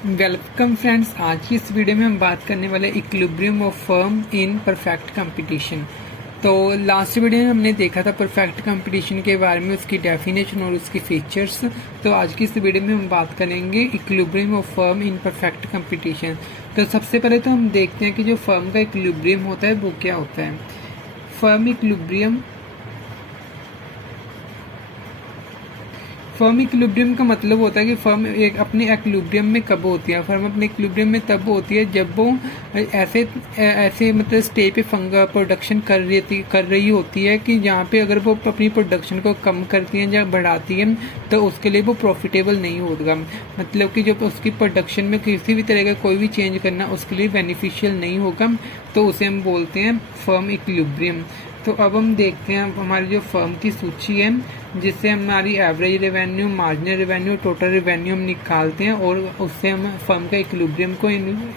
Welcome friends. आज की इस वीडियो में हम बात करने वाले equilibrium of firm in perfect competition. तो लास्ट वीडियो में हमने देखा था परफेक्ट कंपटीशन के बारे में, उसकी डेफिनेशन और उसकी फीचर्स। तो आज की इस वीडियो में हम बात करेंगे equilibrium of firm in perfect competition. तो सबसे पहले तो हम देखते हैं कि जो फर्म का इक्विलिब्रियम होता है वो क्या होता है। फर्म इक्विलिब्रियम का मतलब होता है कि फर्म एक अपने इक्विलिब्रियम में कब होती है। फर्म अपने इक्विलिब्रियम में तब होती है जब वो ऐसे मतलब स्टेज पे प्रोडक्शन कर रही होती है कि जहाँ पे अगर वो अपनी प्रोडक्शन को कम करती है या बढ़ाती है तो उसके लिए वो प्रॉफिटेबल नहीं होगा। मतलब कि जब उसकी प्रोडक्शन में किसी भी तरह का कोई भी चेंज करना उसके लिए बेनिफिशियल नहीं होगा, तो उसे हम बोलते हैं फर्म इक्विलिब्रियम। तो अब हम देखते हैं हमारी जो फर्म की सूची है, जिससे हमारी average revenue, marginal revenue, total revenue हम निकालते हैं और उससे हम फर्म का इक्विलिब्रियम को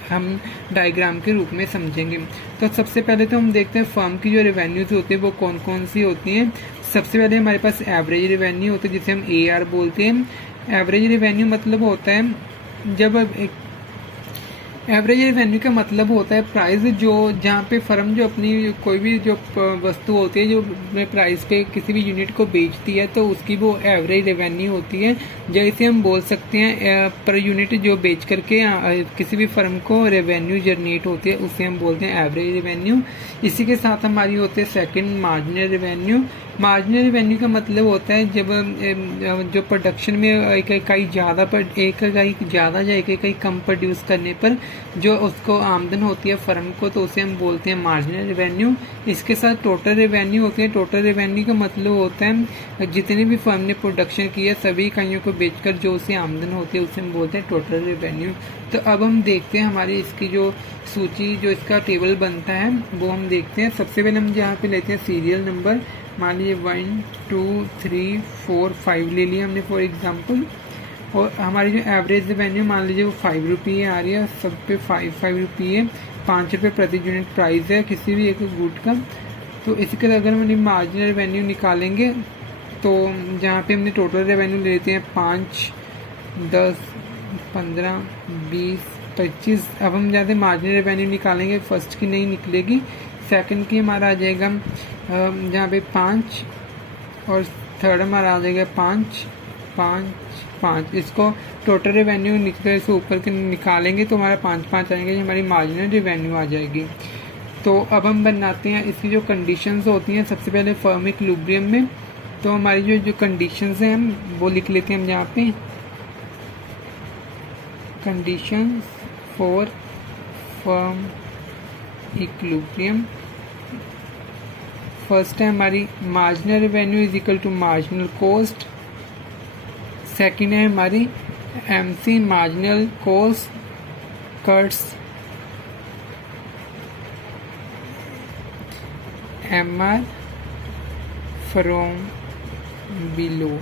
हम डायग्राम के रूप में समझेंगे। तो सबसे पहले तो हम देखते हैं फर्म की जो रेवेन्यूज होती है वो कौन कौन सी होती हैं। सबसे पहले हमारे पास एवरेज रेवेन्यू होती है, जिसे हम AR बोलते हैं। एवरेज रेवेन्यू मतलब होता है जब एवरेज रेवेन्यू का मतलब होता है प्राइस, जो जहाँ पे फर्म जो अपनी कोई भी जो वस्तु होती है जो प्राइस पे किसी भी यूनिट को बेचती है तो उसकी वो एवरेज रेवेन्यू होती है। जैसे हम बोल सकते हैं पर यूनिट जो बेच करके किसी भी फर्म को रेवेन्यू जनरेट होती है उसे हम बोलते हैं एवरेज रेवेन्यू। इसी के साथ हमारी होती है second marginal revenue. Marginal revenue का मतलब होता है जब जो प्रोडक्शन में एक इकाई ज़्यादा या एक इकाई कम प्रोड्यूस करने पर जो उसको आमदन होती है फर्म को, तो उसे हम बोलते हैं मार्जिनल रेवेन्यू। इसके साथ टोटल रेवेन्यू होती है। टोटल रेवेन्यू का मतलब होता है जितनी भी फर्म ने प्रोडक्शन की है सभी इकाइयों को बेचकर जो उसे आमदन होती है उसे हम बोलते हैं टोटल रेवेन्यू। तो अब हम देखते हैं हमारी इसकी जो सूची, जो इसका टेबल बनता है वो हम देखते हैं। सबसे पहले हम यहाँ पे लेते हैं सीरियल नंबर। मान लीजिए 1 2 3 4 5 ले लिया हमने फॉर एग्जांपल। और हमारी जो एवरेज रेवेन्यू मान लीजिए वो 5 रुपये आ रही है, सब पे 5 रुपये है, 5 रुपये प्रति यूनिट प्राइस है किसी भी एक गुड का। तो इसी के अगर हम मार्जिनल रेवेन्यू निकालेंगे तो जहाँ पे हमने टोटल रेवेन्यू लेते हैं 5 10 15 20 25। अब हम जहाँ से मार्जिनल रेवेन्यू निकालेंगे, फर्स्ट की नहीं निकलेगी, सेकंड की हमारा आ जाएगा जहाँ पे 5 और थर्ड हमारा आ जाएगा 5 5 5। इसको टोटल रेवेन्यू निकले से ऊपर के निकालेंगे तो हमारा 5 5 आएंगे, हमारी मार्जिनल रेवेन्यू आ जाएगी। तो अब हम बनाते हैं इसकी जो कंडीशंस होती हैं। सबसे पहले फर्म इक्विलिब्रियम में तो हमारी जो कंडीशंस हैं हम वो लिख लेते हैं हम यहाँ पे। Conditions for firm equilibrium. First है हमारी marginal revenue is equal to marginal cost. Second है हमारी MC marginal cost cuts MR from below.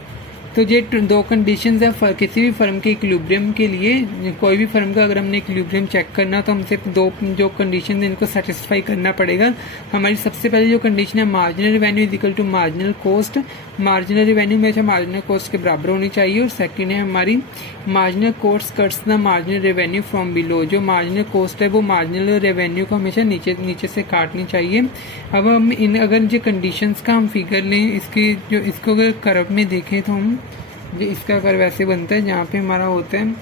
तो ये दो कंडीशंस है किसी भी फर्म के इक्विलिब्रियम के लिए। कोई भी फर्म का अगर हमने इक्विलिब्रियम चेक करना तो हमसे दो जो कंडीशन है इनको सेटिस्फाई करना पड़ेगा। हमारी सबसे पहले जो कंडीशन है marginal revenue is equal to marginal cost. Marginal revenue हमेशा मार्जिनल कॉस्ट के बराबर होनी चाहिए। और सेकंड है हमारी marginal cost cuts the marginal revenue from below. जो मार्जिनल कॉस्ट है वो मार्जिनल रेवेन्यू को हमेशा नीचे से काटनी चाहिए। अब हम अगर जो कंडीशंस का हम फिगर लें, इसको अगर कर्व में देखें तो हम इसका कर्व ऐसे बनता है जहाँ पे हमारा होता है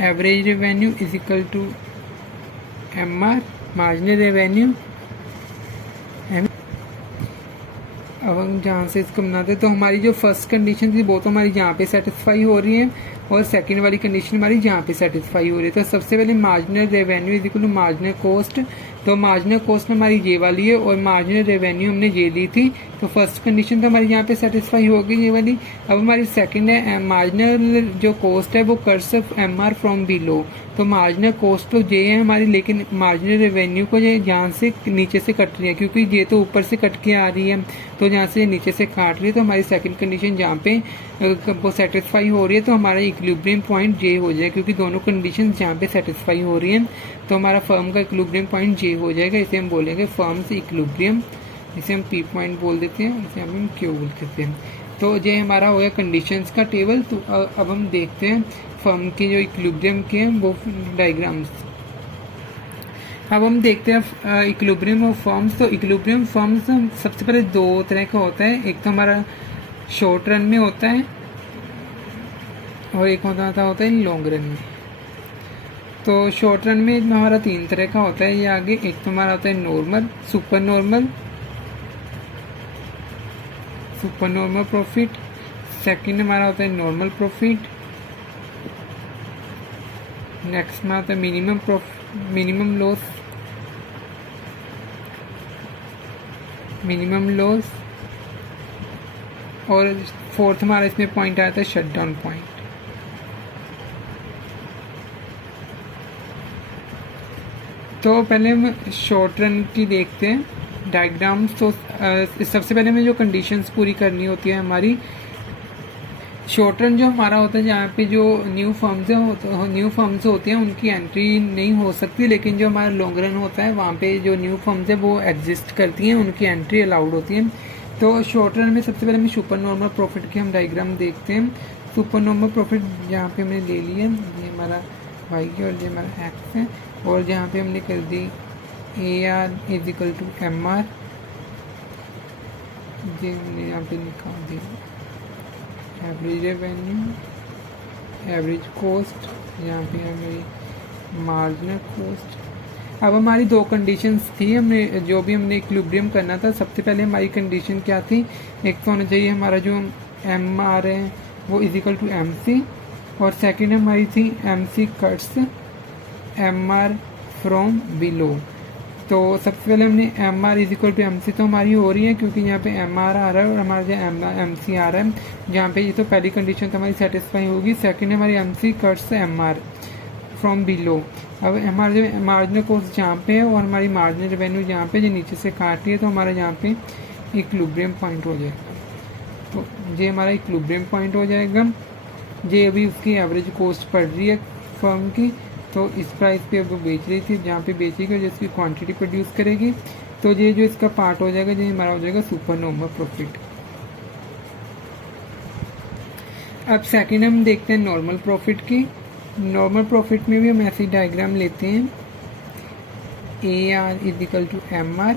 average revenue is equal to MR marginal revenue. अब हम जहाँ से इसको बनाते हैं तो हमारी जो फर्स्ट कंडीशन थी वो तो हमारी यहाँ पे सेटिस्फाई हो रही है और सेकंड वाली कंडीशन हमारी यहाँ पे सेटिस्फाई हो रही है। तो सबसे पहले marginal revenue is equal to marginal cost. तो मार्जिनल कॉस्ट हमारी ये वाली है और मार्जिनल रेवेन्यू हमने ये ली थी। तो फर्स्ट कंडीशन तो हमारी यहाँ पे सेटिस्फाई हो गई ये वाली। अब हमारी सेकंड है मार्जिनल जो कॉस्ट है वो कट्स MR फ्रॉम बिलो। तो मार्जिनल कॉस्ट तो ये है हमारी, लेकिन मार्जिनल रेवेन्यू को ये यहाँ से नीचे से कट रही है क्योंकि ये तो ऊपर से कट के आ रही है, तो यहाँ से नीचे से काट रही है। तो हमारी सेकंड कंडीशन जहाँ पे वो सेटिस्फाई हो रही है तो हमारा इक्विलिब्रियम पॉइंट ये हो जाएगा, क्योंकि दोनों कंडीशन जहाँ पे सेटिस्फाई हो रही हैं तो हमारा फर्म का इक्विलिब्रियम पॉइंट ये हो जाएगा। इसे हम बोलेंगे फर्म से इक्विलिब्रियम। इसे हम P पॉइंट बोल देते हैं, इसे हम Q बोल देते हैं। तो ये हमारा हो गया कंडीशंस का टेबल। तो अब हम देखते हैं फर्म की जो इक्विलिब्रियम के हैं वो डायग्राम्स। अब हम देखते हैं इक्विलिब्रियम ऑफ फॉर्म्स। तो इक्विलिब्रियम फॉर्म्स सबसे पहले दो तरह का होता है, एक तो हमारा शॉर्ट रन में होता है और एक होता है लॉन्ग रन में। तो शॉर्ट रन में हमारा तीन तरह का होता है ये आगे। एक तो हमारा होता है normal, super normal profit. Second हमारा होता है नॉर्मल प्रॉफिट। नेक्स्ट में आता है मिनिमम लॉस। और फोर्थ हमारा इसमें पॉइंट आता है शट डाउन पॉइंट। तो पहले हम शॉर्ट रन की देखते हैं डायग्राम्स। तो सबसे पहले हमें जो कंडीशंस पूरी करनी होती है हमारी, शॉर्ट रन जो हमारा होता है जहाँ पे जो न्यू फर्म्स होते हैं उनकी एंट्री नहीं हो सकती, लेकिन जो हमारा लॉन्ग रन होता है वहाँ पे जो न्यू फर्म्स है वो एग्जिस्ट करती हैं, उनकी एंट्री अलाउड होती है। तो शॉर्ट रन में सबसे पहले हम सुपर नॉर्मल प्रॉफिट की हम डायग्राम देखते हैं। सुपर नॉर्मल प्रॉफिट जहाँ पे हमने ले लिया, ये हमारा वाई है और ये हमारा एक्स है, और जहाँ पे हमने कर दी AR = MR, ये हमने यहाँ पे निकाल दिया एवरेज रेवेन्यू, एवरेज कॉस्ट, यहाँ पे हमारी मार्जिनल कॉस्ट। अब हमारी दो कंडीशंस थी, हमने जो भी हमने इक्विलिब्रियम करना था। सबसे पहले हमारी कंडीशन क्या थी, एक तो होना चाहिए हमारा जो MR है वो = MC, और सेकंड हमारी थी MC cuts MR from below. तो सबसे पहले हमने MR = MC तो हमारी हो रही है क्योंकि यहाँ पे MR आ रहा है और हमारा जो MC आ रहा है, जहाँ पे ये तो पहली कंडीशन तो हमारी सेटिस्फाई होगी। सेकंड हमारी MC cuts MR from below. अब हमारा जो मार्जिनल कॉस्ट जहाँ पे है और हमारी मार्जिनल रेवेन्यू जहाँ पे जो नीचे से काट रही है, तो हमारा यहाँ पे इक्विलिब्रियम पॉइंट हो जाएगा। तो ये हमारा इक्विलिब्रियम पॉइंट हो जाएगा। ये अभी उसकी एवरेज कॉस्ट पड़ रही है फर्म की, तो इस प्राइस पे अब वो बेच रही थी, जहाँ पे बेचेगी और जिसकी क्वांटिटी प्रोड्यूस करेगी, तो ये जो इसका पार्ट हो जाएगा ये हमारा हो जाएगा सुपर नॉर्मल प्रॉफिट। अब सेकंड हम देखते हैं नॉर्मल प्रॉफिट की। नॉर्मल प्रॉफिट में भी हम ऐसी डायग्राम लेते हैं, AR = MR,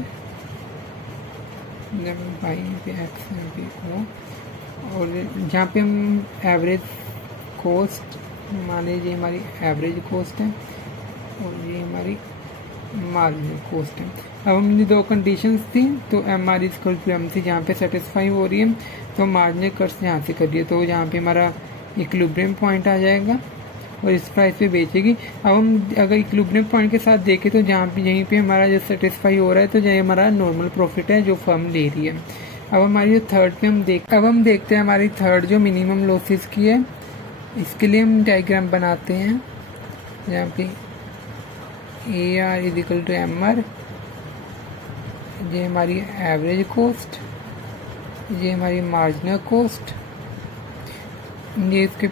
और जहाँ पे हम एवरेज कॉस्ट मान लीजिए हमारी एवरेज कॉस्ट है और ये हमारी मार्जिनल कॉस्ट है। अब हमने दो कंडीशंस थी, तो MR = MC जहाँ पे सेटिस्फाई हो रही है, तो मार्जिनल कट्स यहाँ से कर दिए, तो यहाँ पे हमारा इक्विलिब्रियम पॉइंट आ जाएगा और इस प्राइस पे बेचेगी। अब हम अगर इक्विलिब्रियम पॉइंट के साथ देखें तो जहाँ पे यहीं पे हमारा जो सेटिस्फाई हो रहा है, तो ये हमारा नॉर्मल प्रॉफिट है जो फर्म ले रही है। अब हमारी थर्ड पे हम देखते हैं हमारी थर्ड जो मिनिमम लॉसेस की है, इसके लिए हम डायग्राम बनाते हैं जहाँ पे AR = MR, ये हमारी एवरेज कॉस्ट, ये हमारी मार्जिनल कॉस्ट, ये इसके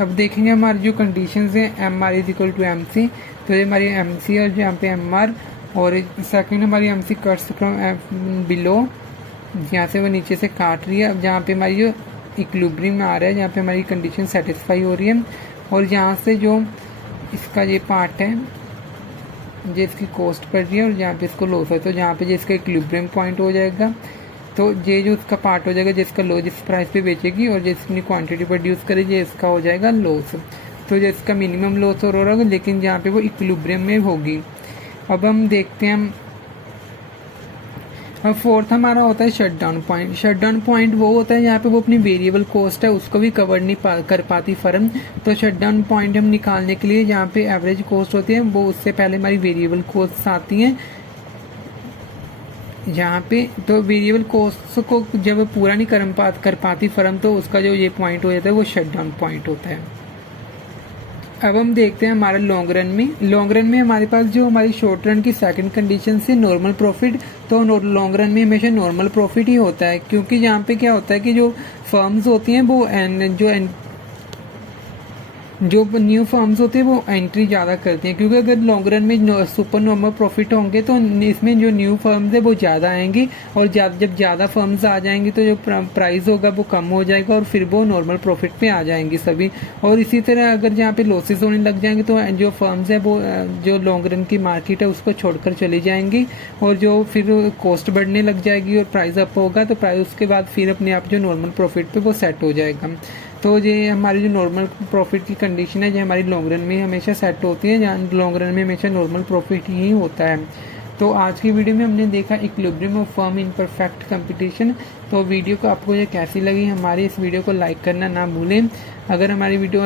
अब देखेंगे हमारी जो कंडीशंस हैं MR = MC, तो ये हमारी MC और जहाँ पे MR, और सेकंड हमारी MC कट्स फ्रॉम बिलो, यहाँ से वो नीचे से काट रही है। अब जहाँ पे हमारी जो इक्विलिब्रियम में आ रहा है, जहाँ पे हमारी कंडीशन सेटिस्फाई हो रही है, और यहाँ से जो इसका ये पार्ट है जो इसकी कॉस्ट पड़ रही है और जहाँ पे इसको लॉस है, तो जहाँ पे जिसका इक्विलिब्रियम पॉइंट हो जाएगा, तो ये जो इसका पार्ट हो जाएगा जिसका लो जिस प्राइस पे बेचेगी और जिसकी क्वांटिटी प्रोड्यूस करेगी, इसका हो जाएगा लॉस। तो जिसका मिनिमम लॉस हो रहा होगा, लेकिन जहाँ पे वो इक्विलिब्रियम में होगी। अब हम देखते हैं अब फोर्थ हमारा होता है shut down point. Shut down point वो होता है जहाँ पे वो अपनी वेरिएबल कॉस्ट है उसको भी कवर नहीं कर पाती फर्म। तो शट डाउन पॉइंट हम निकालने के लिए जहाँ पे एवरेज कॉस्ट होती है वो उससे पहले हमारी वेरिएबल कॉस्ट आती हैं यहाँ पे। तो वेरिएबल कॉस्ट को जब पूरा नहीं कर पाती फर्म, तो उसका जो ये पॉइंट हो जाता है वो शट डाउन पॉइंट होता है। अब हम देखते हैं हमारे लॉन्ग रन में हमारे पास जो हमारी शॉर्ट रन की सेकंड कंडीशन से नॉर्मल प्रॉफिट, तो लॉन्ग रन में हमेशा नॉर्मल प्रॉफिट ही होता है, क्योंकि यहाँ पे क्या होता है कि जो फर्म्स होती हैं वो जो न्यू फर्म्स होते हैं वो एंट्री ज़्यादा करते हैं, क्योंकि अगर लॉन्ग रन में सुपर नॉर्मल प्रॉफिट होंगे तो इसमें जो न्यू फर्म्स है वो ज़्यादा आएंगी, और जब ज़्यादा फर्म्स आ जाएंगी तो जो प्राइस होगा वो कम हो जाएगा और फिर वो नॉर्मल प्रॉफिट पे आ जाएंगी सभी। और इसी तरह अगर जहाँ पे लॉसेस होने लग जाएंगे तो जो फर्म्स है वो जो लॉन्ग रन की मार्केट है उसको छोड़कर चली जाएंगी, और जो फिर कॉस्ट बढ़ने लग जाएगी और प्राइस अप होगा तो प्राइस उसके बाद फिर अपने आप जो नॉर्मल प्रॉफिट पे वो सेट हो जाएगा। तो ये हमारी जो नॉर्मल प्रॉफिट की कंडीशन है जो हमारी लॉन्ग रन में हमेशा सेट होती है, जहाँ लॉन्ग रन में हमेशा नॉर्मल प्रॉफिट ही होता है। तो आज की वीडियो में हमने देखा equilibrium of firm in perfect competition. तो वीडियो को आपको ये कैसी लगी, हमारी इस वीडियो को लाइक करना ना भूलें। अगर हमारी वीडियो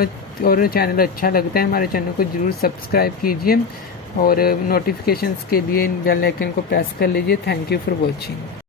और चैनल अच्छा लगता है हमारे चैनल को जरूर सब्सक्राइब कीजिए और नोटिफिकेशंस के लिए बेल आइकन को प्रेस कर लीजिए। Thank you for watching.